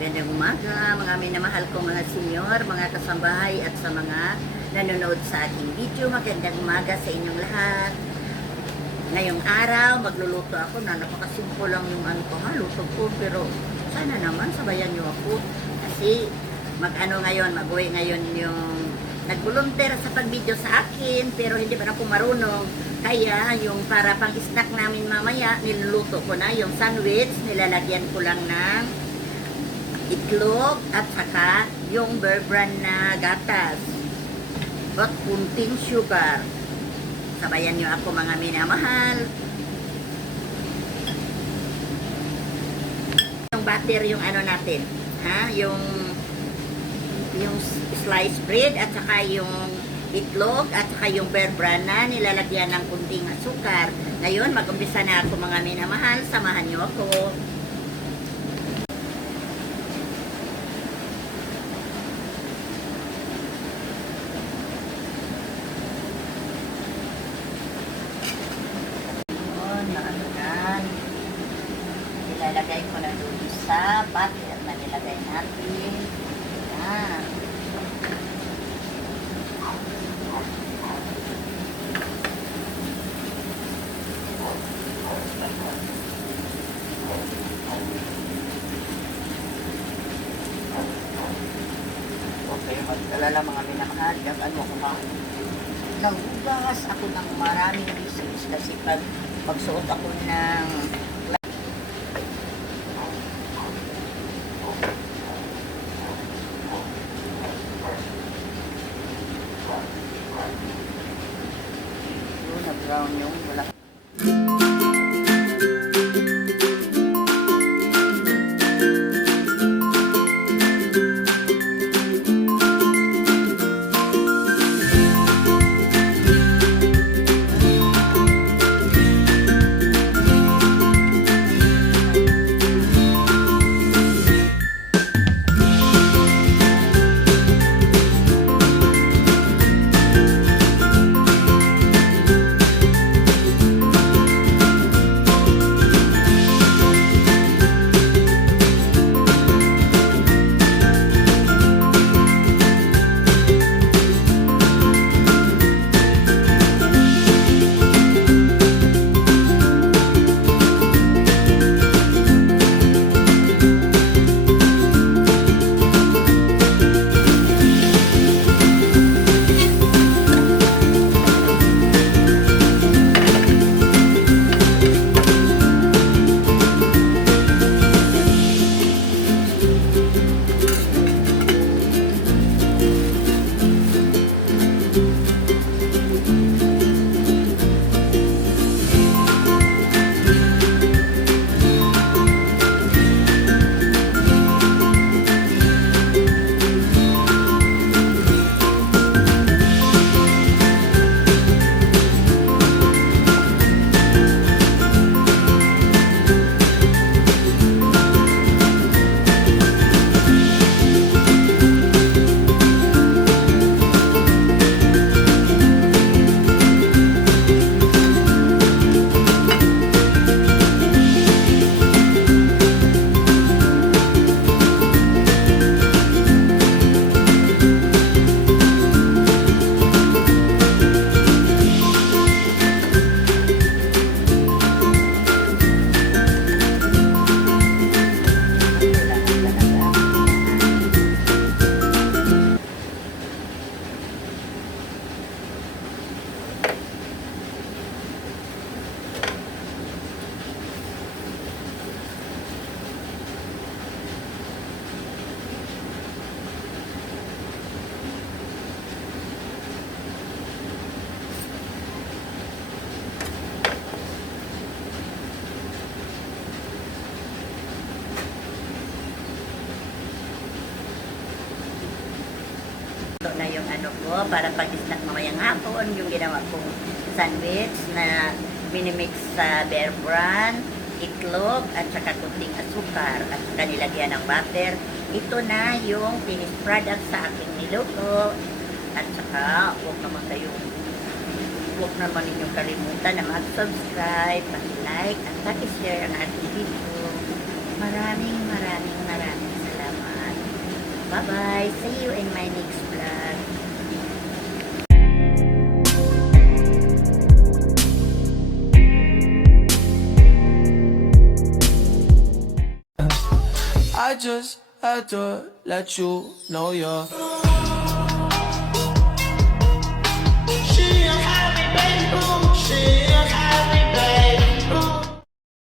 Magandang umaga, mga minamahal kong mga senyor, mga kasambahay at sa mga nanonood sa aking video. Magandang umaga sa inyong lahat. Ngayong araw, magluluto ako na napakasimple lang yung ano ko, luto ko. Pero sana naman sabayan nyo ako. Kasi mag-uwi ngayon yung nag-volunteer sa pag-video sa akin. Pero hindi pa ako marunong. Kaya yung para pang snack namin mamaya, niluluto ko na yung sandwich. Nilalagyan ko lang ng itlog at saka yung Bear Brand na gatas. At kunting sugar. Sabayan nyo ako mga minamahal. Yung butter yung ano natin. Ha? Yung sliced bread at saka yung itlog at saka yung Bear Brand na nilalagyan ng kunting asukar. Ngayon, mag-umpisa na ako mga minamahal. Samahan nyo ako. Ilalagay ko na doon sa butter na nilagay natin. Ayan. Okay, mag-alala mga minamahal. Ano ako naghugas ako ng maraming reasons kasi pag magsuot ako ng brown yung wala. Ito na yung ano ko, para pag-snack mamayang hapon, yung ginawa kong sandwich na minimix sa Bear Brand, itlog, at saka kunting asukar, at saka nilagyan ng butter. Ito na yung finished product sa aking niluto. At saka, huwag naman ninyong kalimutan na mag-subscribe, mag-like, at mag-share ang ating video. Maraming salamat. Bye-bye. See you in my next vlog. I just had to let you know you're